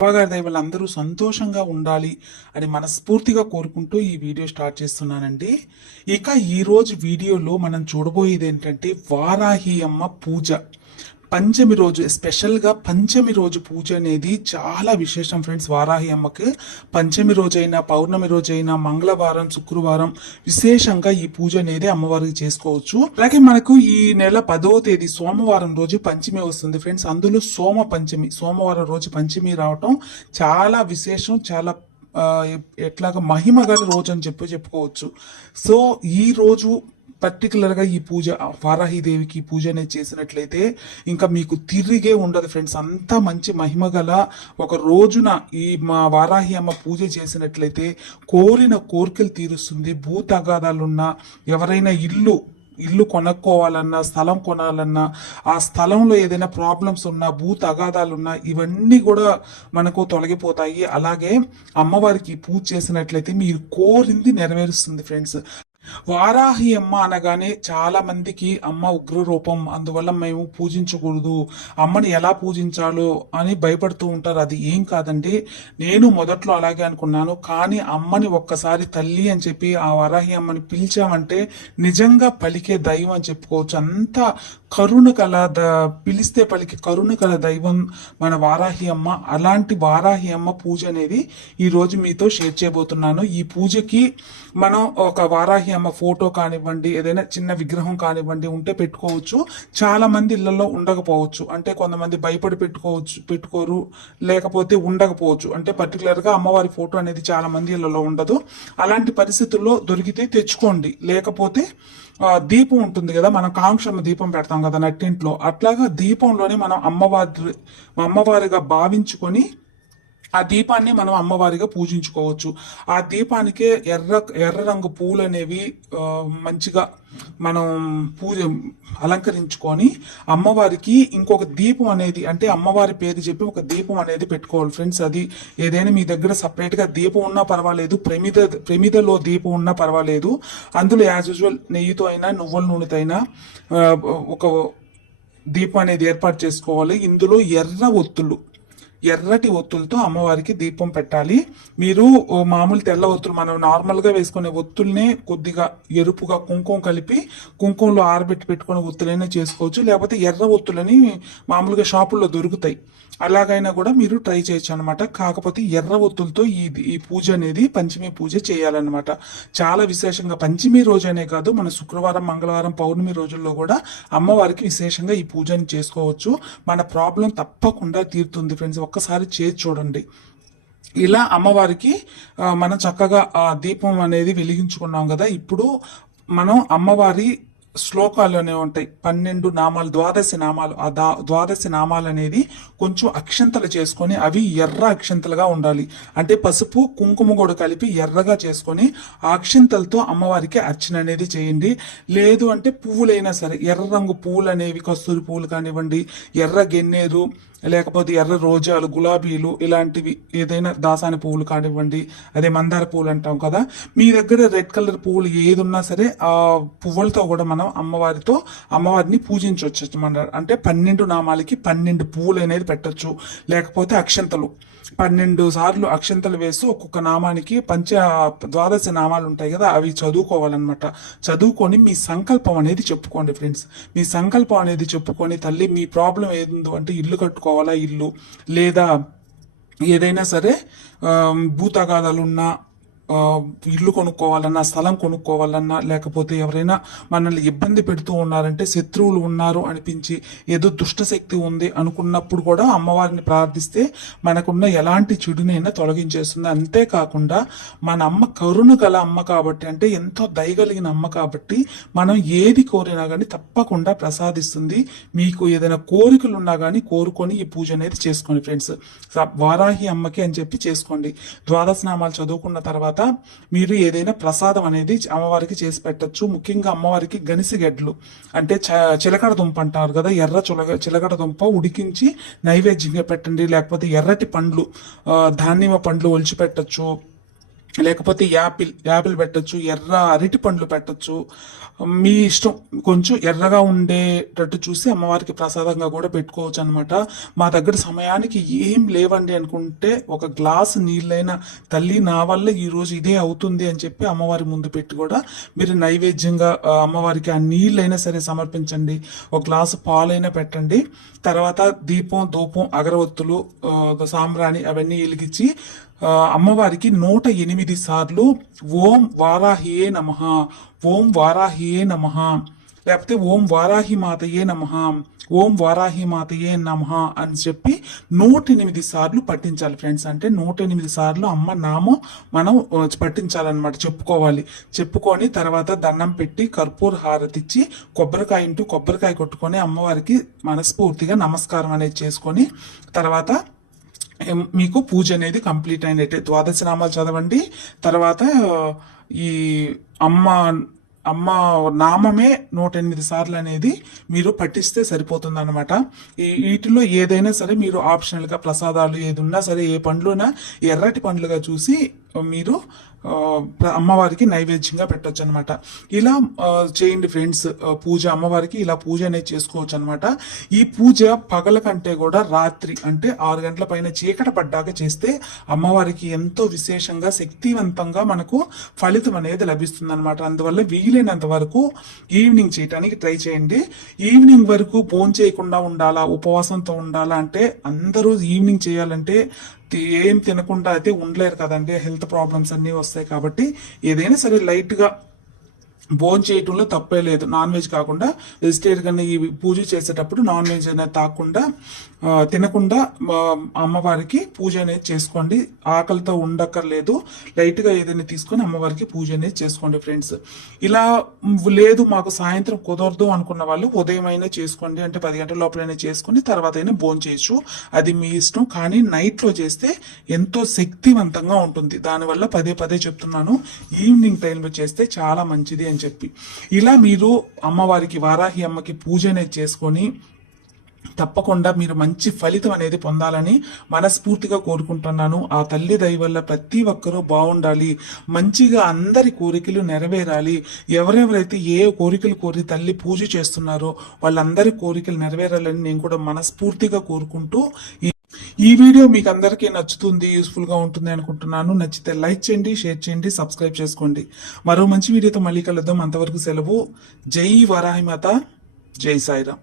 బాబాగారి దయ అందరూ సంతోషంగా ఉండాలి అని మనస్ఫూర్తిగా కోరుకుంటూ ఈ వీడియో స్టార్ట్ చేస్తున్నానండి. ఇక ఈరోజు వీడియోలో మనం చూడబోయేది ఏంటంటే వారాహి అమ్మ పూజ. పంచమి రోజు స్పెషల్గా పంచమి రోజు పూజ అనేది చాలా విశేషం ఫ్రెండ్స్ వారాహి అమ్మకి పంచమి రోజైనా పౌర్ణమి రోజైనా మంగళవారం శుక్రవారం విశేషంగా ఈ పూజ అనేది అమ్మవారికి చేసుకోవచ్చు. అలాగే మనకు ఈ నెల పదవ తేదీ సోమవారం రోజు పంచమి వస్తుంది ఫ్రెండ్స్ అందులో సోమ పంచమి సోమవారం రోజు పంచమి రావటం చాలా విశేషం చాలా ఎట్లాగా మహిమ గల రోజు అని చెప్పి చెప్పుకోవచ్చు. సో ఈ రోజు పర్టికులర్గా ఈ పూజ వారాహిదేవికి ఈ పూజ అనేది చేసినట్లయితే ఇంకా మీకు తిరిగే ఉండదు ఫ్రెండ్స్ అంత మంచి మహిమ గల ఒక రోజున ఈ మా వారాహి అమ్మ పూజ చేసినట్లయితే కోరిన కోరికలు తీరుస్తుంది. భూ తగాదాలున్నా ఎవరైనా ఇల్లు ఇల్లు కొనుక్కోవాలన్నా స్థలం కొనాలన్నా ఆ స్థలంలో ఏదైనా ప్రాబ్లమ్స్ ఉన్నా భూ తగాదాలున్నా ఇవన్నీ కూడా మనకు తొలగిపోతాయి. అలాగే అమ్మవారికి పూజ చేసినట్లయితే మీరు కోరింది నెరవేరుస్తుంది ఫ్రెండ్స్ వారాహి అమ్మ అనగానే చాలా మందికి అమ్మ ఉగ్ర రూపం అందువల్ల మేము పూజించకూడదు. అమ్మని ఎలా పూజించాలో అని భయపడుతూ ఉంటారు. అది ఏం కాదండి నేను మొదట్లో అలాగే అనుకున్నాను. కానీ అమ్మని ఒక్కసారి తల్లి అని చెప్పి ఆ వారాహి అమ్మని పిలిచామంటే నిజంగా పలికే దైవం అని చెప్పుకోవచ్చు. అంత కరుణ కల ద పిలిస్తే పలికి కరుణ కల దైవం మన వారాహి అమ్మ. అలాంటి వారాహి అమ్మ పూజ అనేది ఈ రోజు మీతో షేర్ చేయబోతున్నాను. ఈ పూజకి మనం ఒక వారాహి అమ్మ ఫోటో కానివ్వండి ఏదైనా చిన్న విగ్రహం కానివ్వండి ఉంటే పెట్టుకోవచ్చు. చాలా మంది ఇళ్ళలో ఉండకపోవచ్చు. అంటే కొంతమంది భయపడి పెట్టుకోవచ్చు పెట్టుకోరు లేకపోతే ఉండకపోవచ్చు. అంటే పర్టికులర్గా అమ్మవారి ఫోటో అనేది చాలా మంది ఇళ్ళలో ఉండదు. అలాంటి పరిస్థితుల్లో దొరికితే తెచ్చుకోండి. లేకపోతే దీపం ఉంటుంది కదా మనం కాంక్షమ్మ దీపం పెడతాం కదా నట్టింట్లో. అట్లాగా దీపంలోనే మనం అమ్మవారి అమ్మవారిగా భావించుకొని ఆ దీపాన్ని మనం అమ్మవారిగా పూజించుకోవచ్చు. ఆ దీపానికే ఎర్ర ఎర్ర రంగు పూలు అనేవి మంచిగా మనం పూజ అలంకరించుకొని అమ్మవారికి ఇంకొక దీపం అనేది అంటే అమ్మవారి పేరు చెప్పి ఒక దీపం అనేది పెట్టుకోవాలి ఫ్రెండ్స్. అది ఏదైనా మీ దగ్గర సపరేట్గా దీపం ఉన్నా పర్వాలేదు ప్రమిద ప్రమిదలో దీపం ఉన్నా పర్వాలేదు. అందులో యాజ్ యూజువల్ నెయ్యితో అయినా నువ్వుల నూనెతో అయినా ఒక దీపం అనేది ఏర్పాటు చేసుకోవాలి. ఇందులో ఎర్ర ఒత్తులు ఎర్రటి ఒత్తులతో అమ్మవారికి దీపం పెట్టాలి. మీరు మామూలు తెల్ల ఒత్తులు మనం నార్మల్గా వేసుకునే ఒత్తుల్నే కొద్దిగా ఎరుపుగా కుంకుమ కలిపి కుంకుమలో ఆరబెట్టి పెట్టుకునే ఒత్తులైనా చేసుకోవచ్చు. లేకపోతే ఎర్ర ఒత్తులని మామూలుగా షాపుల్లో దొరుకుతాయి. అలాగైనా కూడా మీరు ట్రై చేయొచ్చు అనమాట కాకపోతే ఎర్ర ఒత్తులతో ఈ ఈ పూజ అనేది పంచమి పూజ చేయాలన్నమాట. చాలా విశేషంగా పంచమి రోజనే కాదు మన శుక్రవారం మంగళవారం పౌర్ణమి రోజుల్లో కూడా అమ్మవారికి విశేషంగా ఈ పూజని చేసుకోవచ్చు. మన ప్రాబ్లం తప్పకుండా తీరుతుంది ఫ్రెండ్స్. ఒక ఒక్కసారి చేసి చూడండి. ఇలా అమ్మవారికి మనం చక్కగా ఆ దీపం అనేది వెలిగించుకున్నాం కదా. ఇప్పుడు మనం అమ్మవారి శ్లోకాలు అనేవి ఉంటాయి. పన్నెండు నామాలు ద్వాదశి నామాలు. ఆ దా ద్వాదశి నామాలు అనేది కొంచెం అక్షంతలు చేసుకొని అవి ఎర్ర అక్షంతలుగా ఉండాలి. అంటే పసుపు కుంకుమ కూడా కలిపి ఎర్రగా చేసుకొని ఆ అక్షంతలతో అమ్మవారికి అర్చన అనేది చేయండి. లేదు అంటే పువ్వులైనా సరే ఎర్ర రంగు పువ్వులు అనేవి కస్తూరి పువ్వులు కానివ్వండి ఎర్ర గెన్నేరు లేకపోతే ఎర్ర రోజాలు గులాబీలు ఇలాంటివి ఏదైనా దాసాని పువ్వులు కానివ్వండి అదే మందార పువ్వులు అంటాం కదా మీ దగ్గర రెడ్ కలర్ పువ్వులు ఏది ఉన్నా సరే ఆ పువ్వులతో కూడా మనం అమ్మవారితో అమ్మవారిని పూజించవచ్చు అంటే పన్నెండు నామాలకి పన్నెండు పువ్వులు అనేది పెట్టచ్చు. లేకపోతే అక్షంతలు. పన్నెండు సార్లు అక్షంతలు వేస్తూ ఒక్కొక్క నామానికి పంచ ద్వాదశ నామాలు ఉంటాయి కదా అవి చదువుకోవాలన్నమాట. చదువుకొని మీ సంకల్పం అనేది చెప్పుకోండి ఫ్రెండ్స్. మీ సంకల్పం అనేది చెప్పుకొని తల్లి మీ ప్రాబ్లం ఏదుందో అంటే ఇల్లు కట్టుకోవాలా ఇల్లు? లేదా ఏదైనా సరే ఆ, భూతగాదాలున్నా ఇల్లు కొనుక్కోవాలన్నా స్థలం కొనుక్కోవాలన్నా లేకపోతే ఎవరైనా మనల్ని ఇబ్బంది పెడుతూ ఉన్నారంటే శత్రువులు ఉన్నారు అనిపించి ఏదో దుష్ట శక్తి ఉంది అనుకున్నప్పుడు కూడా అమ్మవారిని ప్రార్థిస్తే మనకున్న ఎలాంటి చెడునైనా తొలగించేస్తుంది. అంతేకాకుండా మన అమ్మ కరుణ గల అమ్మ కాబట్టి అంటే ఎంతో దయగలిగిన అమ్మ కాబట్టి మనం ఏది కోరినా కానీ తప్పకుండా ప్రసాదిస్తుంది. మీకు ఏదైనా కోరికలు ఉన్నా కానీ కోరుకొని ఈ పూజ అనేది చేసుకోండి ఫ్రెండ్స్. వారాహి అమ్మకి అని చెప్పి చేసుకోండి. ద్వాదశ నామాలు చదువుకున్న తర్వాత మీరు ఏదైనా ప్రసాదం అనేది అమ్మవారికి చేసి పెట్టచ్చు. ముఖ్యంగా అమ్మవారికి గనిసిగడ్లు అంటే చ- చిలకడ దుంప అంటారు కదా ఎర్ర చిలక చిలకడ దుంప ఉడికించి నైవేద్యంగా పెట్టండి. లేకపోతే ఎర్రటి పండ్లు ధాన్యమ దానిమ్మ పండ్లు ఒలిచి పెట్టచ్చు. లేకపోతే యాపిల్ యాపిల్ పెట్టొచ్చు ఎర్ర అరటి పండ్లు పెట్టొచ్చు. మీ ఇష్టం కొంచెం ఎర్రగా ఉండేటట్టు చూసి అమ్మవారికి ప్రసాదంగా కూడా పెట్టుకోవచ్చు అనమాట మా దగ్గర సమయానికి ఏం లేవండి అనుకుంటే ఒక గ్లాస్ నీళ్ళైన తల్లి నా వల్ల ఈరోజు ఇదే అవుతుంది అని చెప్పి అమ్మవారి ముందు పెట్టి కూడా మీరు నైవేద్యంగా అమ్మవారికి ఆ నీళ్ళైనా సరే సమర్పించండి. ఒక గ్లాసు పాలైనా పెట్టండి. తర్వాత దీపం ధూపం అగరవత్తులు సాంబ్రాణి అవన్నీ వెలిగించి అమ్మవారికి నూట ఎనిమిది సార్లు ఓం వారాహియే నమ ఓం వారాహియే నమ లేకపోతే ఓం వారాహి మాతయే నమ ఓం వారాహి మాతయే నమ అని చెప్పి నూట ఎనిమిది సార్లు పట్టించాలి ఫ్రెండ్స్. అంటే నూట ఎనిమిది సార్లు అమ్మ నామం మనం పట్టించాలన్నమాట చెప్పుకోవాలి. చెప్పుకొని తర్వాత దండం పెట్టి కర్పూర హారతిచ్చి కొబ్బరికాయ ఇంటూ కొబ్బరికాయ కొట్టుకొని అమ్మవారికి మనస్ఫూర్తిగా నమస్కారం అనేది చేసుకొని తర్వాత మీకు పూజ అనేది కంప్లీట్ అయినట్టే. ద్వాదశ నామాలు చదవండి. తర్వాత ఈ అమ్మ అమ్మ నామమే నూట ఎనిమిది సార్లు అనేది మీరు పట్టిస్తే సరిపోతుంది అనమాట ఈ వీటిలో ఏదైనా సరే మీరు ఆప్షనల్గా ప్రసాదాలు ఏది ఉన్నా సరే ఏ పండ్లునా ఎర్రటి పండ్లుగా చూసి మీరు అమ్మవారికి నైవేద్యంగా పెట్టచ్చు అనమాట ఇలా చేయండి ఫ్రెండ్స్ పూజ. అమ్మవారికి ఇలా పూజ అనేది చేసుకోవచ్చు అనమాట ఈ పూజ పగల కంటే కూడా రాత్రి అంటే ఆరు గంటల పైన చీకట పడ్డాక చేస్తే అమ్మవారికి ఎంతో విశేషంగా శక్తివంతంగా మనకు ఫలితం అనేది లభిస్తుంది అనమాట అందువల్ల వీలైనంత వరకు ఈవినింగ్ చేయడానికి ట్రై చేయండి. ఈవినింగ్ వరకు ఫోన్ చేయకుండా ఉండాలా ఉపవాసంతో ఉండాలా అంటే అందరూ ఈవినింగ్ చేయాలంటే ఏం తినకుండా అయితే ఉండలేరు కదండి. హెల్త్ ప్రాబ్లమ్స్ అన్నీ వస్తాయి కాబట్టి ఏదైనా సరే లైట్గా భోజనం చేయటంలో తప్పే లేదు. నాన్ వెజ్ కాకుండా వెజిటేరియన్ ఈ పూజ చేసేటప్పుడు నాన్ వెజ్ అనేది తాకుండా తినకుండా అమ్మవారికి పూజ అనేది చేసుకోండి. ఆకలితో ఉండక్కర్లేదు. లైట్గా ఏదైనా తీసుకొని అమ్మవారికి పూజ అనేది చేసుకోండి ఫ్రెండ్స్ ఇలా లేదు మాకు సాయంత్రం కుదరదు అనుకున్న వాళ్ళు ఉదయం అయినా చేసుకోండి. అంటే పది గంటల లోపలైనా చేసుకుని తర్వాత అయినా భోజనం చేయొచ్చు. అది మీ ఇష్టం. కానీ నైట్లో చేస్తే ఎంతో శక్తివంతంగా ఉంటుంది. దానివల్ల పదే పదే చెప్తున్నాను. ఈవినింగ్ టైంలో చేస్తే చాలా మంచిది అని చెప్పి. ఇలా మీరు అమ్మవారికి వారాహి అమ్మకి పూజ అనేది చేసుకొని తప్పకుండా మీరు మంచి ఫలితం అనేది పొందాలని మనస్ఫూర్తిగా కోరుకుంటున్నాను. ఆ తల్లి దయ వల్ల ప్రతి ఒక్కరూ బాగుండాలి. మంచిగా అందరి కోరికలు నెరవేరాలి. ఎవరెవరైతే ఏ కోరికలు కోరి తల్లి పూజ చేస్తున్నారో వాళ్ళందరి కోరికలు నెరవేరాలని నేను కూడా మనస్ఫూర్తిగా కోరుకుంటూ ఈ వీడియో మీకు అందరికీ నచ్చుతుంది యూస్ఫుల్గా ఉంటుంది అనుకుంటున్నాను. నచ్చితే లైక్ చేయండి షేర్ చేయండి సబ్స్క్రైబ్ చేసుకోండి. మరో మంచి వీడియోతో మళ్ళీ కలుద్దాం. అంతవరకు సెలవు. జై వరాహిమాత జై సాయిరామ్.